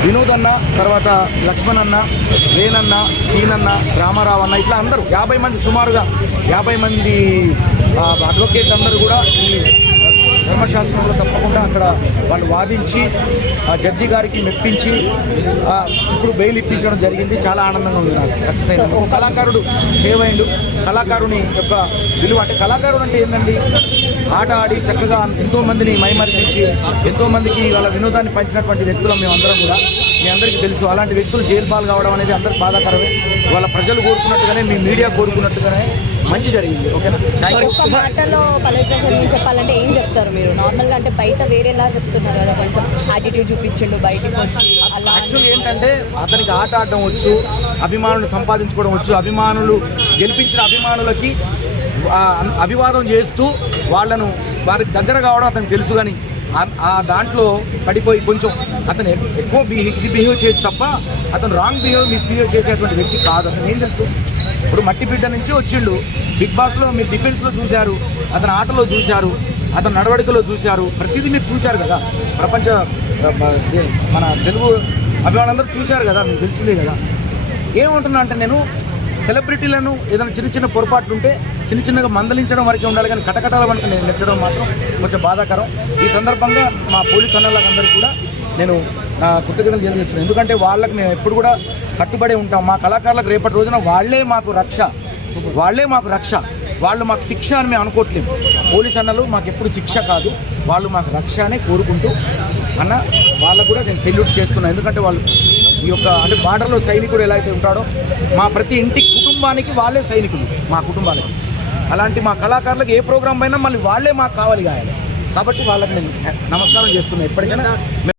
వినోద్ అన్న తర్వాత లక్ష్మణ్ అన్న వేణన్న సీనన్న రామారావు అన్న ఇట్లా అందరూ యాభై మంది సుమారుగా యాభై మంది అడ్వకేట్ అందరూ కూడా ఈ ధర్మశాస్త్రంలో తప్పకుండా అక్కడ వాళ్ళు వాదించి ఆ జడ్జి గారికి మెప్పించి ఆ, ఇప్పుడు బెయిల్ ఇప్పించడం జరిగింది. చాలా ఆనందంగా ఉంది నాకు. ఖచ్చితంగా. ఒక కళాకారుడు సేవ్ అయిండు. కళాకారుని యొక్క విలువ అంటే కళాకారుడు అంటే ఏంటండి ఆట ఆడి చక్కగా ఎంతో మందిని మైమరిపించి ఎంతో మందికి వాళ్ళ వినోదాన్ని పంచినటువంటి వ్యక్తులు మేమందరం కూడా. మీ అందరికీ తెలుసు అలాంటి వ్యక్తులు జైలు పాలు కావడం అనేది అందరికి బాధాకరమే. వాళ్ళ ప్రజలు కోరుకున్నట్టుగానే మీ మీడియా కోరుకున్నట్టుగానే మంచి జరిగింది ఓకేనా? మాటలో కలెక్టర్ చెప్పాలంటే ఏం చెప్తారు మీరు? నార్మల్గా అంటే బయట వేరేలా చెప్తున్నారు కదా కొంచెం యాటిట్యూడ్ చూపించిండు బయటికి వచ్చి అలా యాక్చువల్ ఏంటంటే అతనికి ఆట ఆడడం వచ్చు అభిమానులు సంపాదించుకోవడం వచ్చు అభిమానులు గెలిపించిన అభిమానులకి అభివాదం చేస్తూ వాళ్ళను వారికి దగ్గర కావడం అతనికి తెలుసు కానీ ఆ- దాంట్లో పడిపోయి కొంచెం అతను ఎక్కువ ఇది బిహేవ్ చేయొచ్చు తప్ప అతను రాంగ్ బిహేవ్ మిస్బిహేవ్ చేసేటువంటి వ్యక్తి కాదు. అతను ఏం తెలుసు? ఇప్పుడు మట్టి బిడ్డ నుంచి వచ్చిండు. బిగ్ బాస్లో మీరు డిఫెన్స్లో చూశారు అతని ఆటలో చూశారు అతని నడవడికలో చూశారు ప్రతిదీ మీరు చూశారు కదా? ప్రపంచ మన తెలుగు అభిమానులందరూ చూశారు కదా? మీకు తెలిసిందే కదా? ఏమంటున్నా అంటే నేను సెలబ్రిటీలను ఏదైనా చిన్న చిన్న పొరపాట్లు ఉంటే చిన్న చిన్నగా మందలించడం వరకే ఉండాలి కానీ కటకటాల వరకు నేను నెట్టడం మాత్రం కొంచెం బాధాకరం. ఈ సందర్భంగా మా పోలీస్ అన్నలందరూ కూడా నేను నా కృతజ్ఞతలు తెలియజేస్తున్నాను. ఎందుకంటే వాళ్ళకి మేము ఎప్పుడు కూడా కట్టుబడి ఉంటాం. మా కళాకారులకు రేపటి రోజున వాళ్ళే మాకు రక్ష. వాళ్ళే మాకు రక్ష. వాళ్ళు మాకు శిక్ష అని మేము అనుకోవట్లేము పోలీస్ అన్నలు మాకు ఎప్పుడు శిక్ష కాదు. వాళ్ళు మాకు రక్ష అనే కోరుకుంటూ అన్న వాళ్ళకు కూడా నేను సెల్యూట్ చేస్తున్నాను. ఎందుకంటే వాళ్ళు ఈ యొక్క అంటే బార్డర్లో సైనికుడు ఎలా అయితే ఉంటాడో మా ప్రతి ఇంటి కుటుంబానికి వాళ్ళే సైనికులు మా కుటుంబాలకి. అలాంటి మా కళాకారులకు ఏ ప్రోగ్రాం అయినా మళ్ళీ వాళ్ళే మాకు కావాలి కాయాలి కాబట్టి వాళ్ళకి నేను నమస్కారం చేస్తున్నాను ఎప్పటికైనా